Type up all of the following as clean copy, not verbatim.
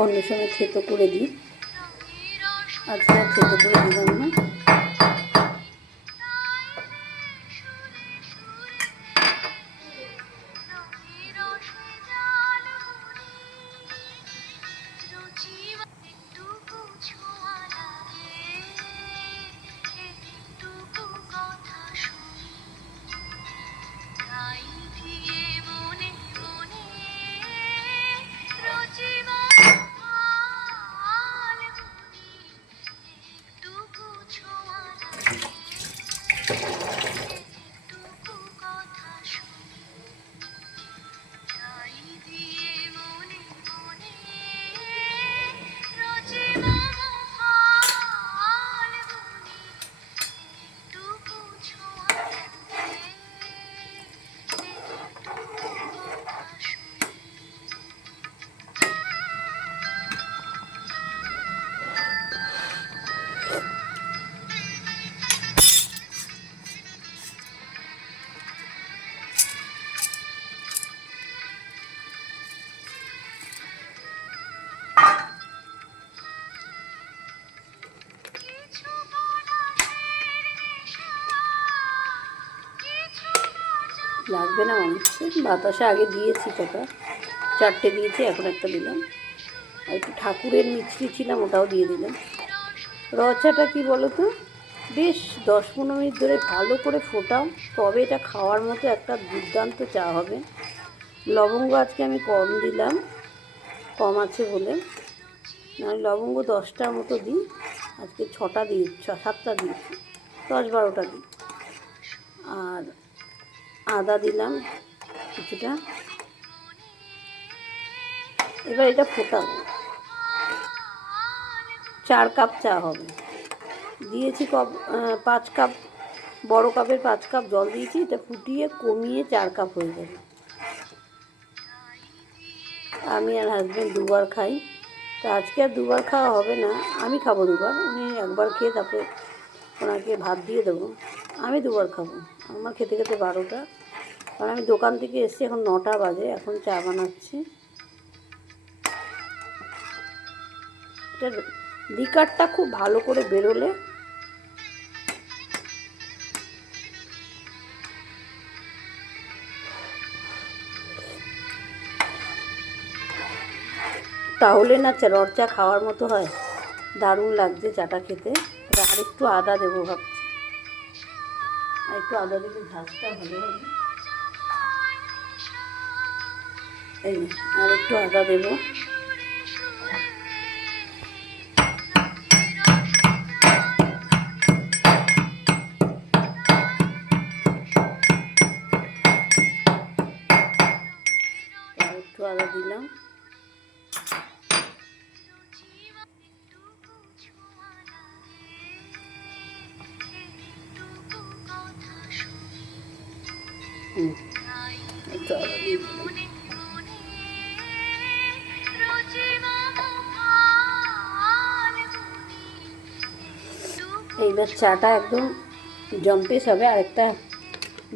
অন্য সময় থেতো করে দিই, আজকে আর থেতো করে দিলাম না। লাগবে না মনে হচ্ছে, বাতাসে আগে দিয়েছি কটা, 4টে দিয়েছি, এখন একটা দিলাম। আর একটু ঠাকুরের মিছরি ছিলাম, ওটাও দিয়ে দিলাম। র চাটা কী বলো তো, বেশ 10-15 মিনিট ধরে ভালো করে ফোটাও, তবে এটা খাওয়ার মতো একটা দুর্দান্ত চা হবে। লবঙ্গ আজকে আমি কম দিলাম, কম আছে বলে, নাহলে লবঙ্গ 10টার মতো দিই, আজকে 6টা দিই, 7টা দিয়েছি, 10-12টা দিই। আর আদা দিলাম কিছুটা। এবার এটা ফোটাবো, 4 কাপ চা হবে। দিয়েছি 5 কাপ, বড় কাপের 5 কাপ জল দিয়েছি, এটা ফুটিয়ে কমিয়ে 4 কাপ হয়ে যাবে। আমি আর হাজব্যান্ড দুবার খাই, তো আজকে আর দুবার খাওয়া হবে না, আমি খাবো দুবার, উনি একবার খেয়ে তারপরে ওনাকে ভাত দিয়ে দেবো। আমি দুবার খাবো, আমার খেতে খেতে 12টা, কারণ আমি দোকান থেকে এসেছি, এখন 9টা বাজে, এখন চা বানাচ্ছি। এটা লিকারটা খুব ভালো করে বেরোলে তাহলে না রড চা খাওয়ার মতো হয়, দারুণ লাগছে চাটা খেতে। আর একটু আদা দেবো ভাবছি, আর একটু আদা দিলে ঝাঁজটা ভালো হবে। এই আর একটু আদা দেবো। একটু আদা দিলাম। একটু আদা দিয়ে দিলাম। এইবার চাটা একদম জম্পেস হবে, আর একটা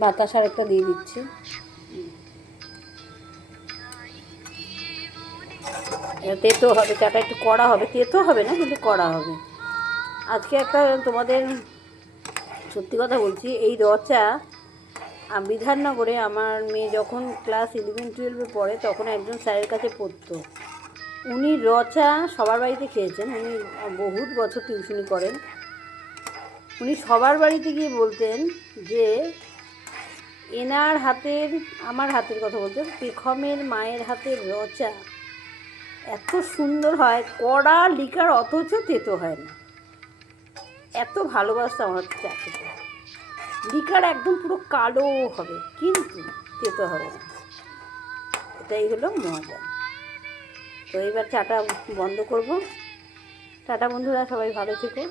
বাতাস আর একটা দিয়ে দিচ্ছি। তেতো হবে, চাটা একটু কড়া হবে, তেতো হবে না কিন্তু কড়া হবে। আজকে একটা তোমাদের সত্যি কথা বলছি, এই র চা বিধাননগরে আমার মেয়ে যখন ক্লাস 11-12 পড়ে, তখন একজন স্যারের কাছে পড়তো। উনি র চা সবার বাড়িতে খেয়েছেন, উনি বহুত বছর টিউশনি করেন। উনি সবার বাড়িতে গিয়ে বলতেন যে এনার হাতের, আমার হাতের কথা বলতেন, পেখমের মায়ের হাতের র চা এত সুন্দর হয়, কড়া লিকার অথচ তেতো হয় না। এত ভালোবাসতো আমার চা খেতে। লিকার একদম পুরো কালো হবে কিন্তু তেতো হবে না, এটাই হলো মজা। তো এইবার চাটা বন্ধ করব। টাটা বন্ধুরা, সবাই ভালো থেকো।